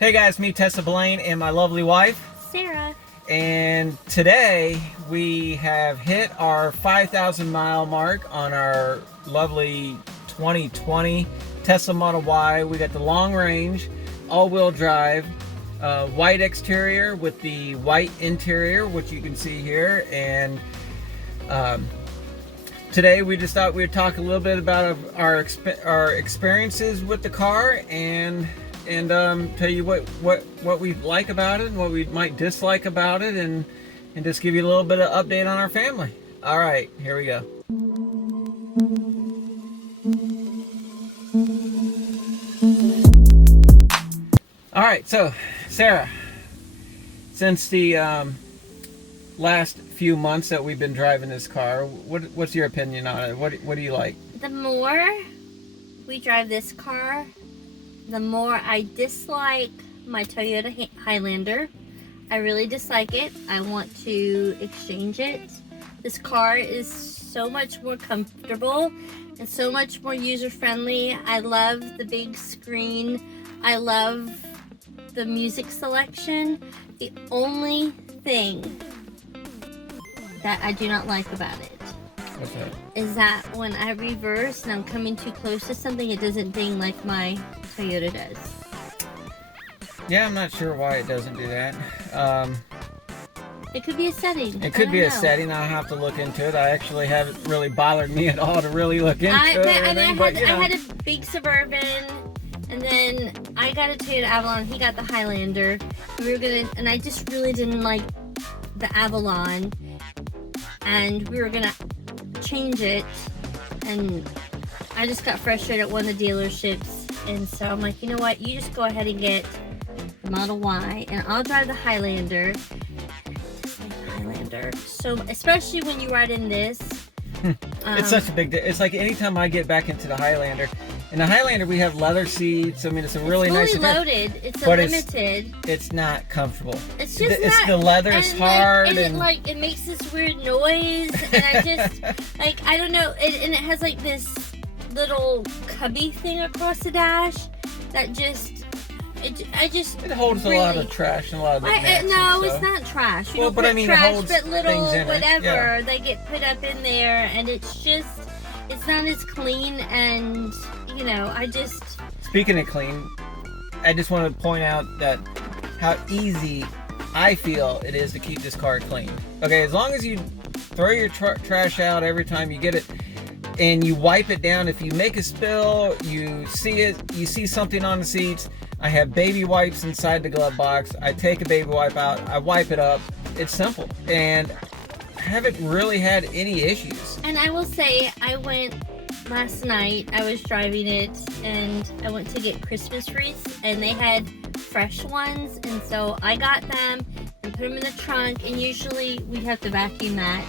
Hey guys, me Tessa Blaine and my lovely wife Sarah. and today we have hit our 5,000 mile mark on our lovely 2020 Tesla Model Y. We got the long range, all-wheel drive, white exterior with the white interior, which you can see here. And today we just thought we'd talk a little bit about our experiences with the car and tell you what we like about it and what we might dislike about it, and just give you a little bit of update on our family. All right, here we go. All right, so Sarah, since the last few months that we've been driving this car, what's your opinion on it? What do you like? The more we drive this car, the more I dislike my Toyota Highlander. I really dislike it. I want to exchange it. This car is so much more comfortable and so much more user-friendly. I love the big screen. I love the music selection. The only thing that I do not like about it is that when I reverse and I'm coming too close to something, it doesn't ding like my Toyota does. Yeah, I'm not sure why it doesn't do that. It could be a setting. It could be a setting. I'll have to look into it. I actually haven't really bothered me at all to really look into it. I had a big Suburban, and then I got a Toyota Avalon. He got the Highlander. And I just really didn't like the Avalon, and we were gonna change it, and I just got frustrated at one of the dealerships, and so I'm like, you know what, you just go ahead and get the Model Y and I'll drive the Highlander. So especially when you ride in this, it's such a big it's like anytime I get back into the Highlander. In the Highlander we have leather seats. I mean, it's a really nice fully loaded. It's a limited. It's not comfortable. It's just the leather is hard, and it makes this weird noise, and I just like, I don't know, and it has like this little cubby thing across the dash that it holds really, a lot of trash and a lot of no, it's not trash. You well, don't but put I mean, trash, it holds but little whatever yeah. They get put up in there, and it's not as clean. And you know, speaking of clean, I just want to point out that how easy I feel it is to keep this car clean. Okay, as long as you throw your trash out every time you get it, and you wipe it down. If you make a spill, you see something on the seats, I have baby wipes inside the glove box. I take a baby wipe out, I wipe it up. It's simple, and I haven't really had any issues. And I will say, I went last night, I was driving it, and I went to get Christmas wreaths, and they had fresh ones, and so I got them and put them in the trunk, and usually we have to vacuum that.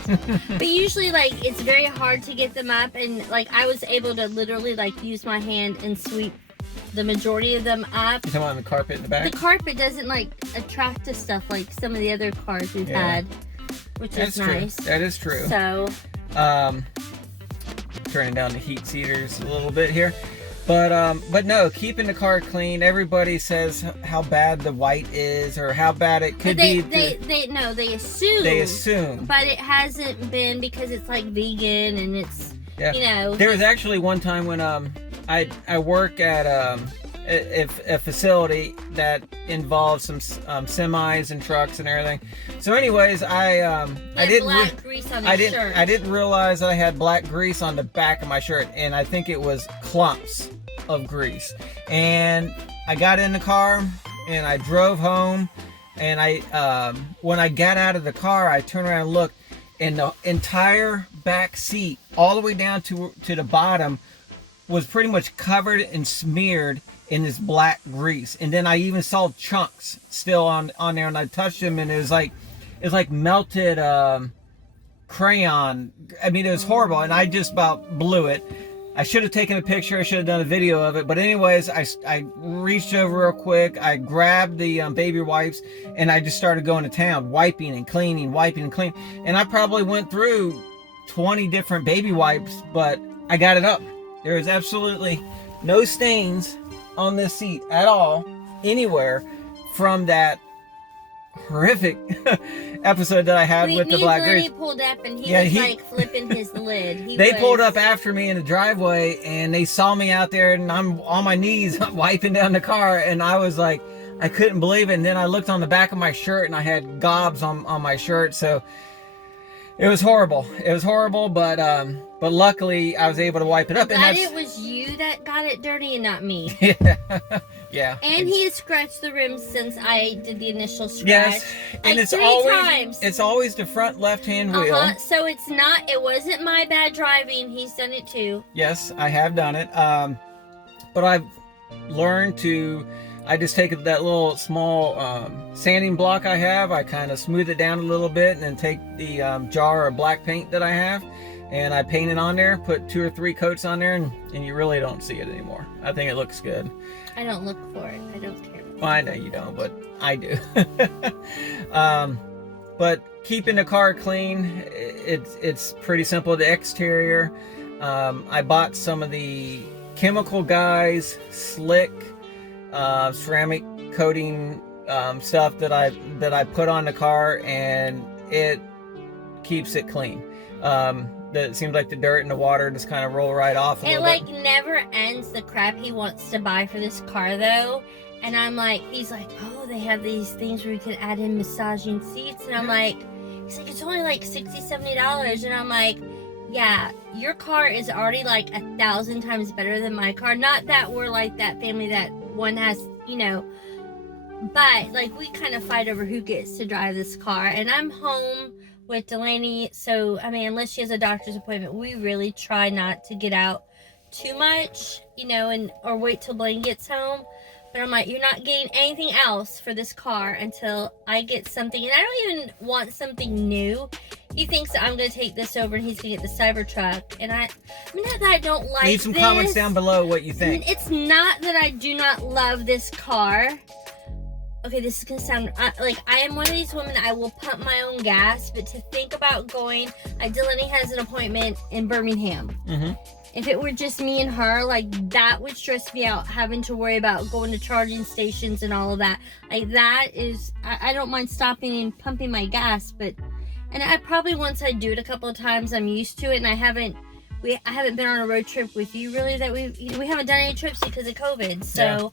But usually, like, it's very hard to get them up, and like, I was able to literally like use my hand and sweep the majority of them up. You talking about the carpet in the back? The carpet doesn't like attract to stuff like some of the other cars we've had, which is nice. That is true. So turning down the heat seaters a little bit here, but no, keeping the car clean. Everybody says how bad the white is or how bad it could be. They assume, but it hasn't been, because it's like vegan, and it's you know. There was actually one time when I work at a facility that involves some semis and trucks and everything. So anyways, I didn't realize I had black grease on the back of my shirt, and I think it was clumps of grease. And I got in the car and I drove home, and when I got out of the car, I turned around and looked, and the entire back seat all the way down to the bottom was pretty much covered and smeared in this black grease. And then I even saw chunks still on there, and I touched them, and it was like melted crayon. I mean, it was horrible, and I just about blew it. I should have taken a picture. I should have done a video of it. But anyways, I reached over real quick. I grabbed the baby wipes, and I just started going to town, wiping and cleaning, wiping and cleaning. And I probably went through 20 different baby wipes, but I got it up. There is absolutely no stains on this seat at all, anywhere. from that horrific episode that I had with the black grease. He pulled up and he was like flipping his lid. They pulled up after me in the driveway and they saw me out there and I'm on my knees wiping down the car, and I was like, I couldn't believe it. And then I looked on the back of my shirt and I had gobs on my shirt. So it was horrible. It was horrible, but luckily I was able to wipe it up. And it was you that got it dirty and not me. Yeah. And he has scratched the rims since I did the initial scratch. Yes. And like it's 3 always times. It's always the front left-hand wheel. So it wasn't my bad driving. He's done it too. Yes, I have done it. But I've learned to, I just take that little small sanding block I have, I kind of smooth it down a little bit, and then take the jar of black paint that I have, and I paint it on there, put 2 or 3 coats on there, and you really don't see it anymore. I think it looks good. I don't look for it. I don't care. Well, I know you don't, but I do. But keeping the car clean, it's pretty simple. The exterior, I bought some of the Chemical Guys slick ceramic coating stuff that I put on the car, and it keeps it clean. It seems like the dirt and the water just kind of roll right off. It like never ends, the crap he wants to buy for this car though. And I'm like, he's like, oh, they have these things where you could add in massaging seats, and I'm like, he's like, it's only like $60-$70, and I'm like, yeah, your car is already like 1,000 times better than my car. Not that we're like that family that one has, but like we kind of fight over who gets to drive this car. And I'm home with Delaney, so I mean, unless she has a doctor's appointment, we really try not to get out too much, or wait till Blaine gets home. But I'm like, you're not getting anything else for this car until I get something. And I don't even want something new. He thinks that I'm going to take this over and he's going to get the Cybertruck. And I mean, not that I don't like Leave some comments down below what you think. It's not that I do not love this car. Okay, this is going to sound like I am one of these women that I will pump my own gas. But to think about going, Delaney has an appointment in Birmingham. Mm-hmm. If it were just me and her, like, that would stress me out, having to worry about going to charging stations and all of that. Like, that is, I don't mind stopping and pumping my gas, but, and I probably, once I do it a couple of times, I'm used to it, and I haven't been on a road trip with you, really, that we haven't done any trips because of COVID, so,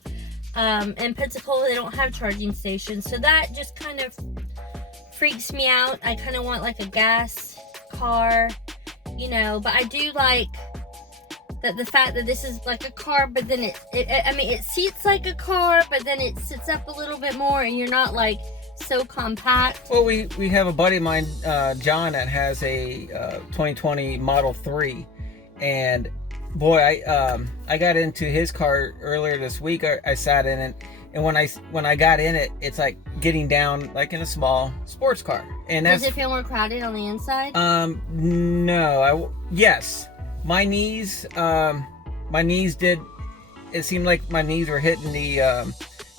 in Pensacola, they don't have charging stations, so that just kind of freaks me out. I kind of want, like, a gas car, but I do like the fact that this is like a car, but then it seats like a car, but then it sits up a little bit more, and you're not like so compact. Well, we have a buddy of mine, John, that has a 2020 Model 3, and boy, I got into his car earlier this week. I sat in it, and when I got in it, it's like getting down like in a small sports car. And does it feel more crowded on the inside? No, yes. My knees did. It seemed like my knees were hitting the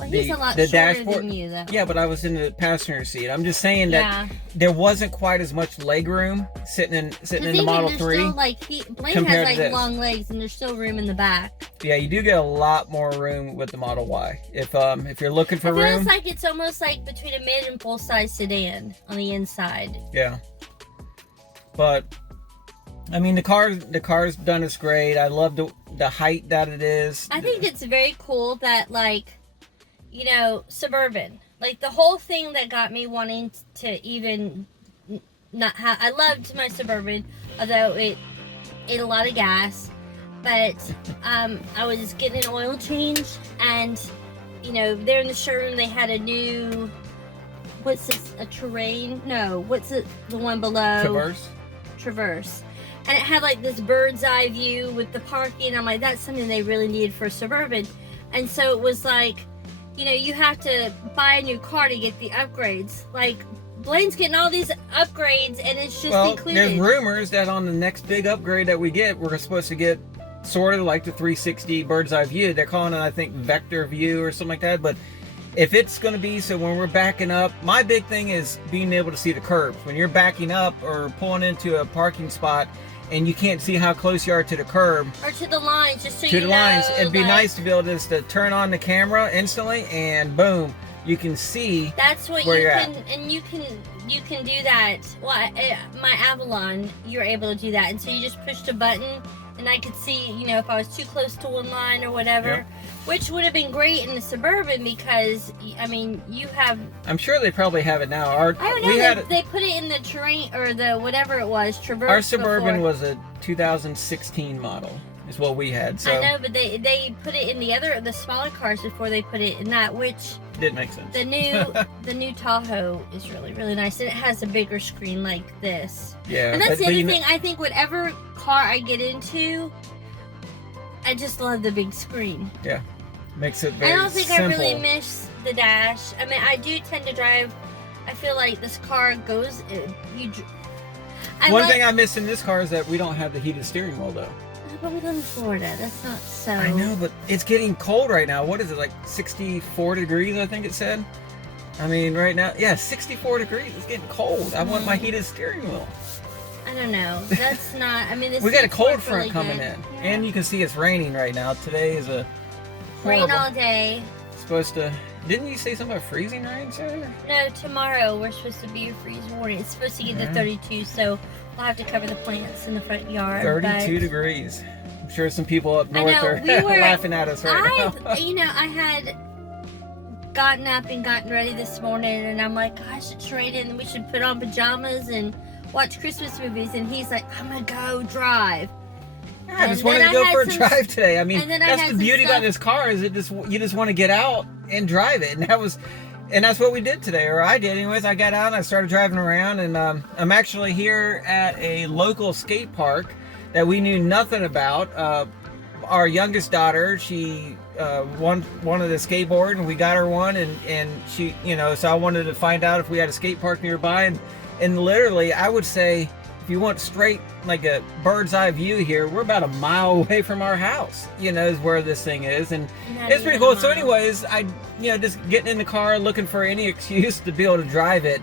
he's a lot shorter dashboard. than you, though. Yeah, but I was in the passenger seat. I'm just saying that there wasn't quite as much leg room sitting in the Model 3. Still, like, Blaine has like long legs, and there's still room in the back. Yeah, you do get a lot more room with the Model Y. If you're looking for room, it's almost like between a mid and full size sedan on the inside. Yeah, but. I mean, the car's done its great. I love the height that it is. I think it's very cool that, like, Suburban. Like, the whole thing that got me wanting to even not have... I loved my Suburban, although it ate a lot of gas. But I was getting an oil change, and, there in the showroom, they had a new... What's this? A Terrain? No. What's it? The one below? Traverse. And it had like this bird's eye view with the parking. I'm like, that's something they really need for Suburban. And so it was like, you have to buy a new car to get the upgrades. Like, Blaine's getting all these upgrades, and it's just included. There's rumors that on the next big upgrade that we get, we're supposed to get sort of like the 360 bird's eye view. They're calling it, I think, vector view or something like that. But if it's going to be, so when we're backing up, my big thing is being able to see the curbs. When you're backing up or pulling into a parking spot, and you can't see how close you are to the curb. Or to the lines, just so to the lines. It'd be nice to be able to just turn on the camera instantly, and boom, you can see that's what where you you're can, at. and you can do that. Well, my Avalon, you're able to do that, and so you just pushed a button, and I could see, you know, if I was too close to one line or whatever, Yep. which would have been great in the Suburban because, I mean, you have. I'm sure they probably have it now. I don't know. They put it in the terrain or the whatever it was. Traverse. Our Suburban before. was a 2016 model. Is what we had. So I know, but they put it in the smaller cars before they put it in that, which didn't make sense. the new Tahoe is really, really nice, and it has a bigger screen like this. Yeah, and that's the other thing. I think whatever car I get into, I just love the big screen. Yeah, makes it very I don't think simple. I really miss the dash. I mean, I do tend to drive. I feel like this car goes. One thing I miss in this car is that we don't have the heated steering wheel though. But we live in Florida. That's not so. I know, but it's getting cold right now. What is it, like 64 degrees, I think it said? I mean, right now, yeah, 64 degrees. It's getting cold. I want my heated steering wheel. I don't know. That's not, I mean, We got a cold front really coming good. in. Yeah. And you can see it's raining right now. Today is a Rain horrible. all day. Supposed to, didn't you say something about freezing rain, Sarah? No, tomorrow we're supposed to be a freeze warning. It's supposed to get to 32, so we'll have to cover the plants in the front yard. 32 degrees. I'm sure some people up north are we were, laughing at us right now. You know, I had gotten up and gotten ready this morning, and I'm like, gosh, it's raining, we should put on pajamas and watch Christmas movies. And he's like, I'm gonna go drive. I just wanted to go for a drive today. I mean, that's the beauty about this car is you just want to get out and drive it, and that's what we did today, or I did anyways. I got out and I started driving around, and I'm actually here at a local skate park that we knew nothing about. Our youngest daughter, she wanted a skateboard, and we got her one, and she, you know, so I wanted to find out if we had a skate park nearby, and literally, I would say, if you want straight, like a bird's eye view here, we're about a mile away from our house, you know, is where this thing is. And it's pretty cool. So anyways, just getting in the car, looking for any excuse to be able to drive it.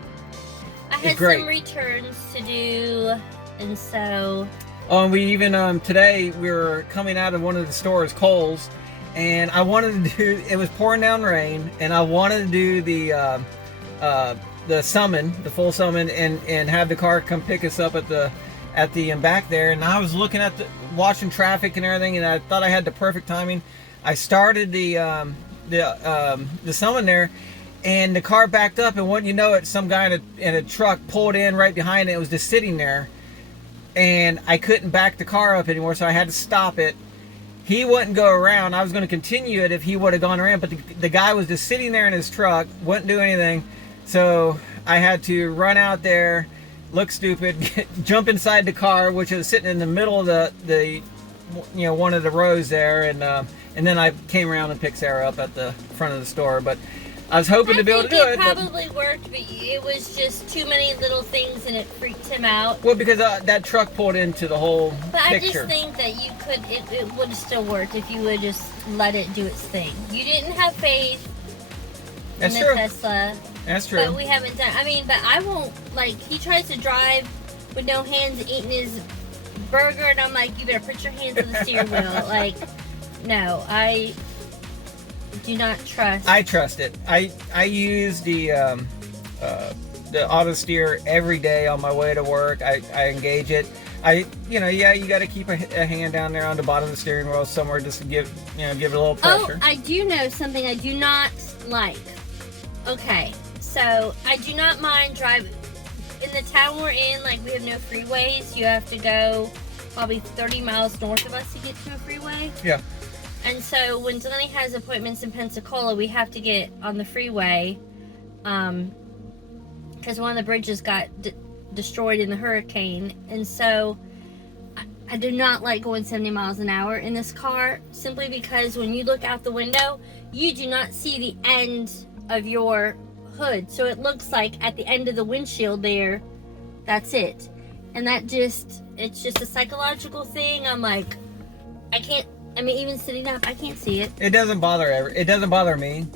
I had some returns to do, and so. Oh, and we even, today, we were coming out of one of the stores, Kohl's, and I wanted to do, it was pouring down rain, and I wanted to do the summon, the full summon, and have the car come pick us up at the back there. And I was looking at watching traffic and everything, and I thought I had the perfect timing. I started the summon there, and the car backed up, and wouldn't you know it, some guy in a truck pulled in right behind it. It was just sitting there, and I couldn't back the car up anymore, so I had to stop it. He wouldn't go around. I was going to continue it if he would have gone around, but the guy was just sitting there in his truck, wouldn't do anything. So I had to run out there, look stupid, jump inside the car, which is sitting in the middle of the one of the rows there, and then I came around and picked Sarah up at the front of the store. But I was hoping to be able to do it. It probably worked, but it was just too many little things, and it freaked him out. Well, because that truck pulled into the whole picture. I just think that you could, it would have still worked if you would just let it do its thing. You didn't have faith in the Tesla. That's true. But we haven't done, but I won't, he tries to drive with no hands eating his burger, and I'm like, you better put your hands on the steering wheel. No, I do not trust. I trust it. I use the auto steer every day on my way to work. I engage it. You got to keep a hand down there on the bottom of the steering wheel somewhere just to give it a little pressure. Oh, I do know something I do not like. Okay, so I do not mind driving in the town we're in. We have no freeways. You have to go probably 30 miles north of us to get to a freeway. Yeah. And so when Delaney has appointments in Pensacola, we have to get on the freeway because one of the bridges got destroyed in the hurricane. And so I do not like going 70 miles an hour in this car, simply because when you look out the window, you do not see the end of your hood. So it looks like at the end of the windshield there, that's it. And it's just a psychological thing. I'm like, I can't, even sitting up, I can't see it. It doesn't bother me.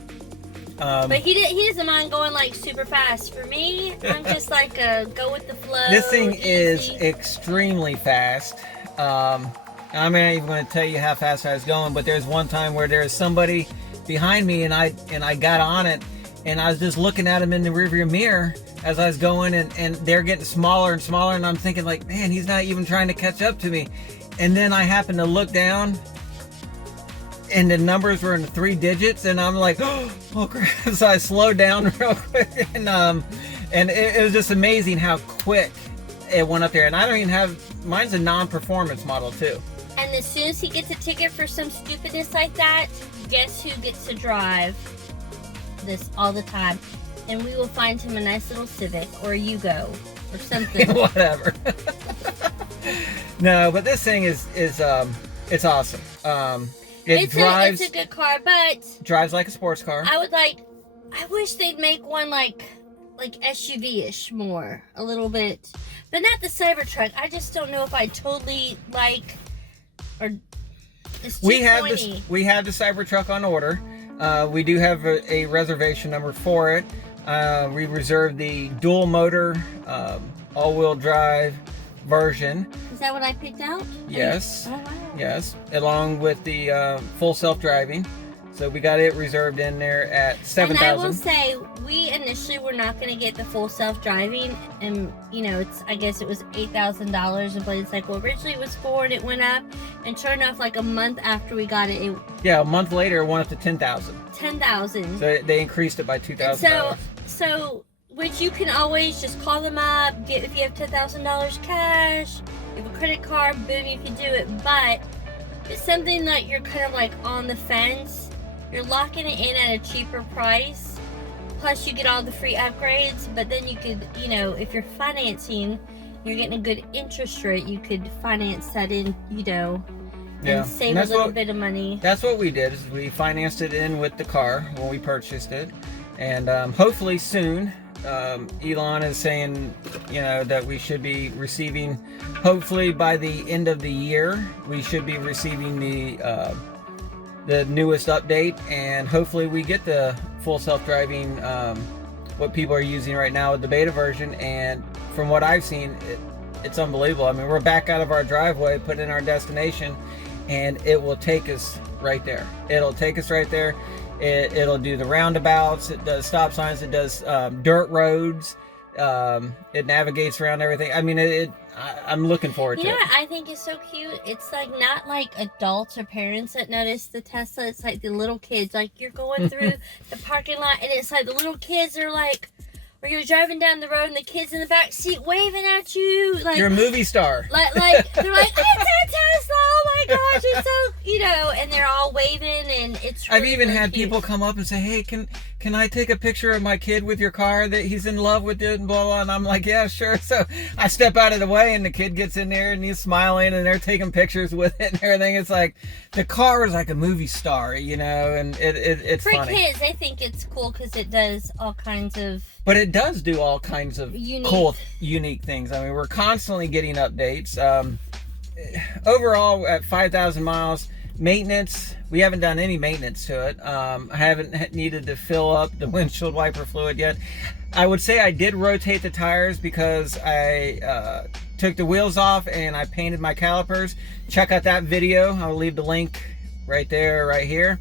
But he doesn't mind going super fast. For me, I'm just go with the flow. This thing is extremely fast. I'm not even going to tell you how fast I was going, but there's one time where there's somebody behind me, and I got on it, and I was just looking at them in the rearview mirror as I was going, and they're getting smaller and smaller, and I'm thinking like, man, he's not even trying to catch up to me. And then I happened to look down, and the numbers were in the 3 digits, and I'm like, oh crap. So I slowed down real quick, and it was just amazing how quick it went up there. And I don't even have, mine's a non-performance model too. And as soon as he gets a ticket for some stupidness like that, guess who gets to drive this all the time? And we will find him a nice little Civic or a Yugo or something. Whatever. No, but this thing is it's awesome. It drives. It's a good car, but drives like a sports car. I wish they'd make one like SUV-ish more, a little bit, but not the Cybertruck. I just don't know if I totally like, or it's too pointy. We have the Cybertruck on order. We do have a reservation number for it. We reserved the dual motor, all-wheel drive version. Is that what I picked out? Yes. Oh, wow. Yes, along with the full self-driving. So we got it reserved in there at $7,000. And I will say, we initially were not going to get the full self-driving, and I guess it was $8,000, and Blaine's like, well, originally it was $4,000, and it went up, and sure enough, like a month after we got it, a month later, it went up to $10,000. $10,000. So they increased it by $2,000. So, which you can always just call them up, if you have $10,000 cash, you have a credit card, boom, you can do it. But it's something that you're kind of like on the fence. You're locking it in at a cheaper price. Plus you get all the free upgrades, but then you could, if you're financing, you're getting a good interest rate. You could finance that in, and save a little bit of money. That's what we did, is we financed it in with the car when we purchased it. And hopefully soon, Elon is saying, that we should be receiving, hopefully by the end of the year, we should be receiving the newest update, and hopefully we get the full self-driving, what people are using right now with the beta version. And from what I've seen, it's unbelievable. I mean, we're back out of our driveway, put in our destination, and it will take us right there. It'll take us right there. It'll do the roundabouts, it does stop signs, it does dirt roads, it navigates around everything. I mean, I'm looking forward to it. You know what I think is so cute? It's like not like adults or parents that notice the Tesla. It's like the little kids. Like you're going through the parking lot, and it's like the little kids are like, or you're driving down the road, and the kids in the back seat waving at you. Like you're a movie star. Like they're like, it's a Tesla! Oh my gosh, it's so and they're all waving, and it's. Really, I've even really had cute. people come up and say, "Hey, can I take a picture of my kid with your car? That he's in love with it," and blah blah. And I'm like, "Yeah, sure." So I step out of the way, and the kid gets in there, and he's smiling, and they're taking pictures with it and everything. It's like the car is like a movie star, and it's for funny. kids. They think it's cool because it does all kinds of. But it does do all kinds of cool, unique things. I mean, we're constantly getting updates. Overall, at 5,000 miles, maintenance, we haven't done any maintenance to it. I haven't needed to fill up the windshield wiper fluid yet. I would say I did rotate the tires because I took the wheels off and I painted my calipers. Check out that video. I'll leave the link right there, right here.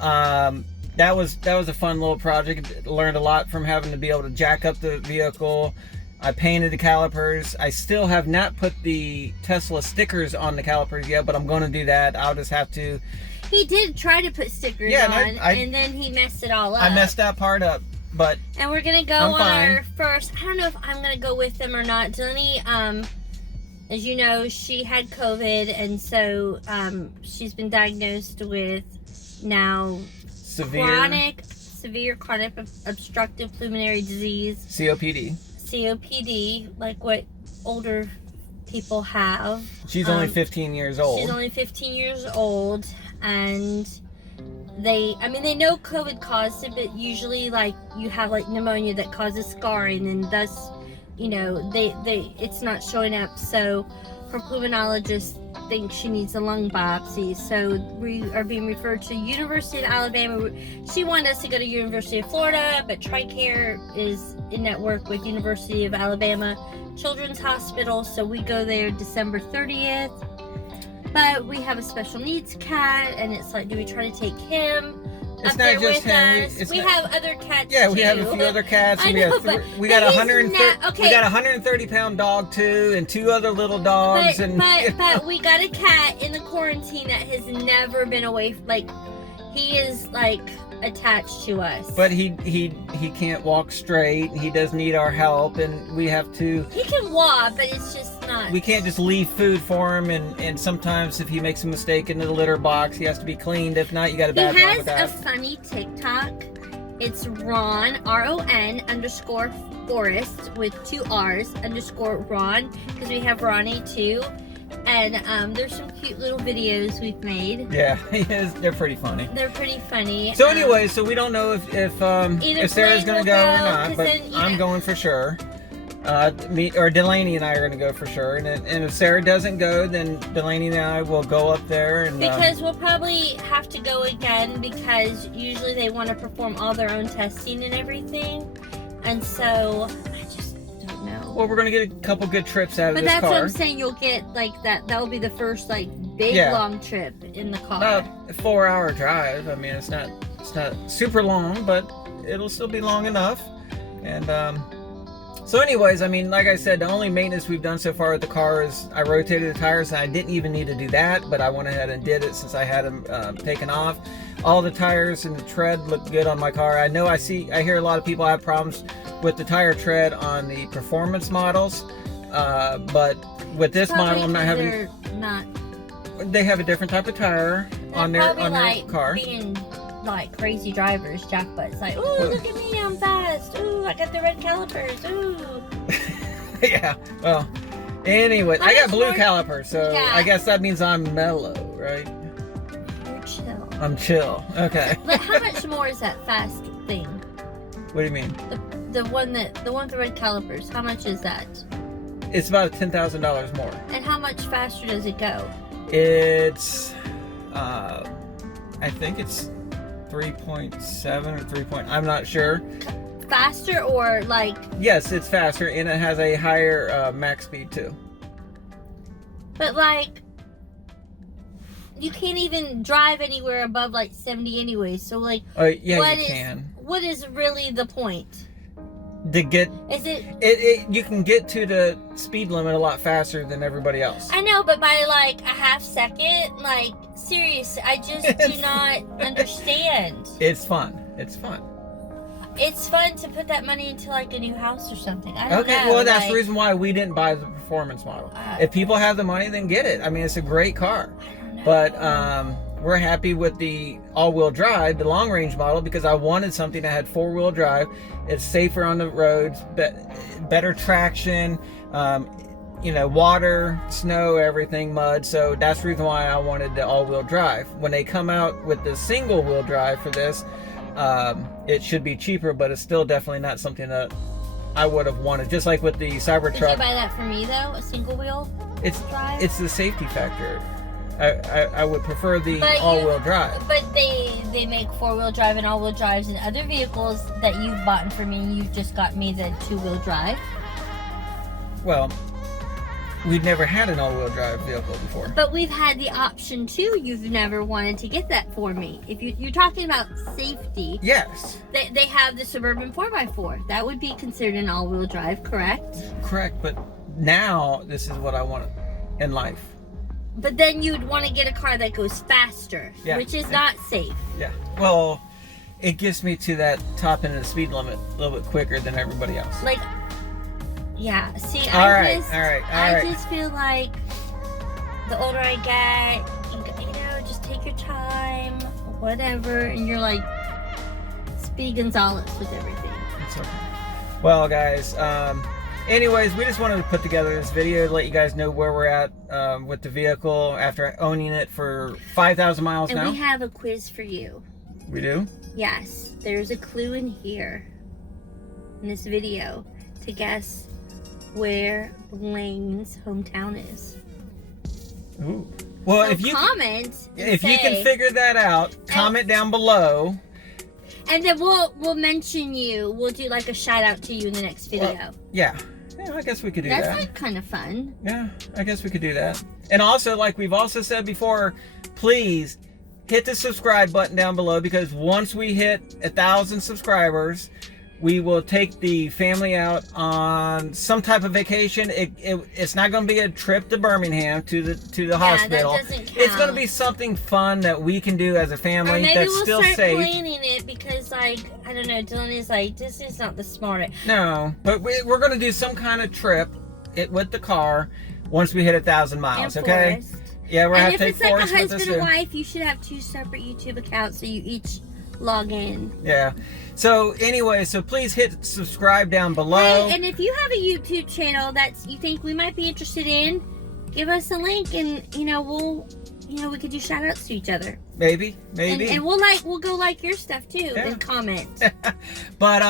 That was a fun little project. Learned a lot from having to be able to jack up the vehicle. I painted the calipers. I still have not put the Tesla stickers on the calipers yet, but I'm going to do that. I'll just have to. He did try to put stickers on, and then he messed it all up. I messed that part up, but and we're gonna go on our first. I don't know if I'm gonna go with them or not. Delaney, as you know, she had COVID, and so she's been diagnosed with now severe chronic obstructive pulmonary disease, COPD, like what older people have. She's only 15 years old. She's only 15 years old, and they know COVID caused it, but usually like you have like pneumonia that causes scarring, and thus, it's not showing up. So her pulmonologist thinks she needs a lung biopsy. So we are being referred to University of Alabama. She wanted us to go to University of Florida, but TRICARE is in network with University of Alabama Children's Hospital. So we go there December 30th. But we have a special needs cat, and it's like, do we try to take him It's up not there just with him. us. We have other cats Yeah, too. we have a few other cats. I And know, we got but a he's 130. okay. We got a 130-pound dog too, and 2 other little dogs. But we got a cat in the quarantine that has never been away. Like, he is like attached to us. But he can't walk straight. He does need our help, and we have to. He can walk, but it's just not. We can't just leave food for him, and sometimes if he makes a mistake in the litter box, he has to be cleaned. If not, you got a bad one with He has that. a funny TikTok. It's Ron, RON _ Forest with 2 R's _ Ron, because we have Ronnie too. And there's some cute little videos we've made. Yeah, he is. They're pretty funny. They're pretty funny. So anyway, so we don't know if Sarah's gonna go or not, but I'm going for sure. Delaney and I are gonna go for sure, and if Sarah doesn't go, then Delaney and I will go up there and. Because we'll probably have to go again, because usually they want to perform all their own testing and everything, and so I just don't know. Well, we're gonna get a couple good trips out of this car. But that's what I'm saying. You'll get like that. That will be the first like big long trip in the car. About a 4-hour drive. I mean, it's not super long, but it'll still be long enough. And so anyways, I mean, like I said, the only maintenance we've done so far with the car is I rotated the tires, and I didn't even need to do that, but I went ahead and did it since I had them taken off. All the tires and the tread look good on my car. I know I hear a lot of people have problems with the tire tread on the performance models, but with this model, I'm not having. They have a different type of tire on their car. Being like crazy drivers, jackbutts. Like, ooh, look at me, I'm fast. Ooh, I got the red calipers. Ooh. Yeah. Well, anyway, I got blue calipers, so yeah. I guess that means I'm mellow, right? You're chill. I'm chill. Okay. But how much more is that fast thing? What do you mean? The one with the red calipers. How much is that? It's about $10,000 more. And how much faster does it go? It's, I think it's 3.7 or 3. I'm not sure. Faster or like? Yes, it's faster, and it has a higher max speed too. But like, you can't even drive anywhere above like 70 anyway. So like, yeah, you can. What is really the point? To get is it you can get to the speed limit a lot faster than everybody else. I know, but by like a half second, like seriously, I just do not understand. It's fun. It's fun. It's fun to put that money into like a new house or something. I don't know. Well, that's the reason why we didn't buy the performance model. If people have the money, then get it. I mean, it's a great car. But we're happy with the all-wheel drive, the long-range model, because I wanted something that had 4-wheel drive. It's safer on the roads, better traction, water, snow, everything, mud. So that's the reason why I wanted the all-wheel drive. When they come out with the single-wheel drive for this, it should be cheaper, but it's still definitely not something that I would have wanted. Just like with the Cybertruck. Did you buy that for me though? A single-wheel drive? It's the safety factor. I would prefer the all-wheel drive. But they make 4-wheel drive and all-wheel drives in other vehicles that you've bought for me, and you've just got me the 2-wheel drive. Well, we've never had an all-wheel drive vehicle before. But we've had the option too. You've never wanted to get that for me. If you're talking about safety, yes. They have the Suburban 4x4. That would be considered an all-wheel drive, correct? Correct, but now this is what I want in life. But then you'd want to get a car that goes faster, which is not safe. Yeah. Well, it gets me to that top end of the speed limit a little bit quicker than everybody else. Like, yeah. See, I just feel like the older I get, just take your time, whatever, and you're like Speedy Gonzalez with everything. It's okay. Well, guys, anyways, we just wanted to put together this video to let you guys know where we're at with the vehicle after owning it for 5,000 miles now. And we have a quiz for you. We do? Yes. There's a clue in here, in this video, to guess where Blaine's hometown is. Ooh. Well, so if you can figure that out, comment down below. And then we'll mention you. We'll do like a shout out to you in the next video. Well, yeah, I guess we could do that. That's like kind of fun. Yeah, I guess we could do that. And also, like we've also said before, please hit the subscribe button down below, because once we hit 1,000 subscribers, we will take the family out on some type of vacation. It's not going to be a trip to Birmingham to the hospital. That doesn't count. It's going to be something fun that we can do as a family, or maybe that's we'll still start safe. planning it, because like, I don't know, Dylan is like, this is not the smartest. No, but we're going to do some kind of trip with the car once we hit 1,000 miles. And Okay. Forrest. Yeah, we're And gonna if have to take it's like Forrest a with us husband and too. wife, you should have 2 separate YouTube accounts so you each log in. Yeah. So anyway, so please hit subscribe down below. Hey, and if you have a YouTube channel that you think we might be interested in, give us a link, and we could do shout outs to each other. Maybe. And we'll go like your stuff too, Yeah. and comment. But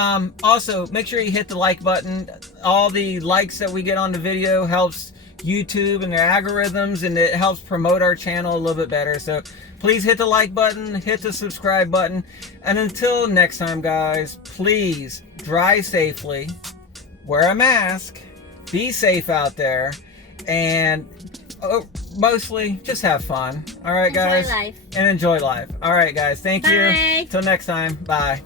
also make sure you hit the like button. All the likes that we get on the video helps YouTube and their algorithms, and it helps promote our channel a little bit better. So please hit the like button, hit the subscribe button, and until next time, guys, please drive safely, wear a mask, be safe out there, and mostly just have fun. All right, guys, Enjoy life. and enjoy life. All right, guys, thank Bye. you. Till next time, bye.